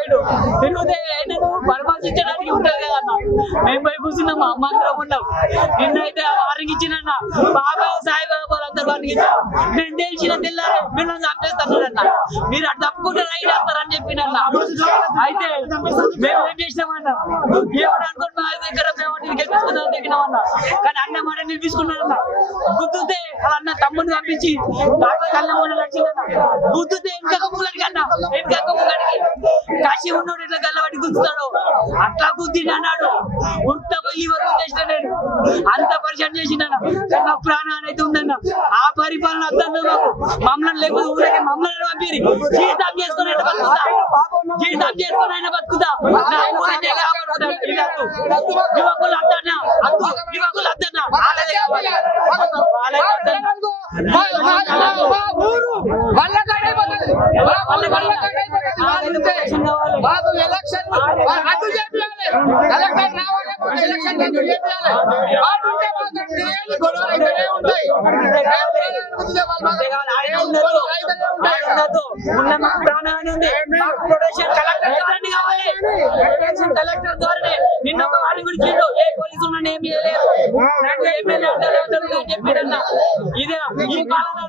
అయిపోయాడు. తిరుగుతే నువ్వు పరామర్శించడానికి ఉంటుంది కదా అన్న. మేము పోయి కూర్చున్నాం, మా అమ్మ అందరం ఉన్నాం. నిన్నైతే వార్నింగ్ ఇచ్చినన్న, బాబా సాయిబాబా వాళ్ళందరూ వార్నింగ్ ఇచ్చారు. నేను తెలిసిన తెల్లారే మీరు చంపేస్తాను అన్న, మీరు అటు తప్పుకుంటే రైడ్ వేస్తారని చెప్పినన్న. అయితే మేము ఏం చేసినామన్న, ఏమని అనుకోండి మా దగ్గర మేము గెలిపించుకుందాం దిగినామన్న. కానీ అన్న మాట నిలిపించుకున్నాడన్న. గుద్దుతే అన్న తమ్ముడిని పంపించి కళ్ళ మూడు లక్షలన్న. గుద్దుతే ఇంకా ముగ్గడికి అన్న, ఇంకా ముగ్గడికి కాశీ ఉన్నాడు ఇట్లా గల్లబడి గుద్దుతాడు. అట్లా గుద్దిండి అన్నాడు. ఉత్త పోయి వరకు చేసిన నేను అంత పరిచయం చేసినాను. నాకు ప్రాణాన్ని అయితే ఉందన్న. ఆ పరిపాలన వద్దన్న మాకు. మమ్మల్ని లేకపోతే ఊరికి మమ్మల్ని పంపిరి. జీతం చేసుకుని ఆయన బతుకుతా, జీతం చేసుకుని ఆయన బతుకుతా. యువకులు అద్దన్నా, యువకులు అద్దన్నా వాళ్ళదే కావాలి, వాళ్ళదే అద్దన్నా. ప్రాణాన్ని ఉంది. కలెక్టర్ ద్వారానే నిన్న ఒక వారి గురించి ఏ పోలీసులు ఏమీ లేదు, ఎమ్మెల్యే చెప్పాడన్నా. ఇదే ఈ పాలన.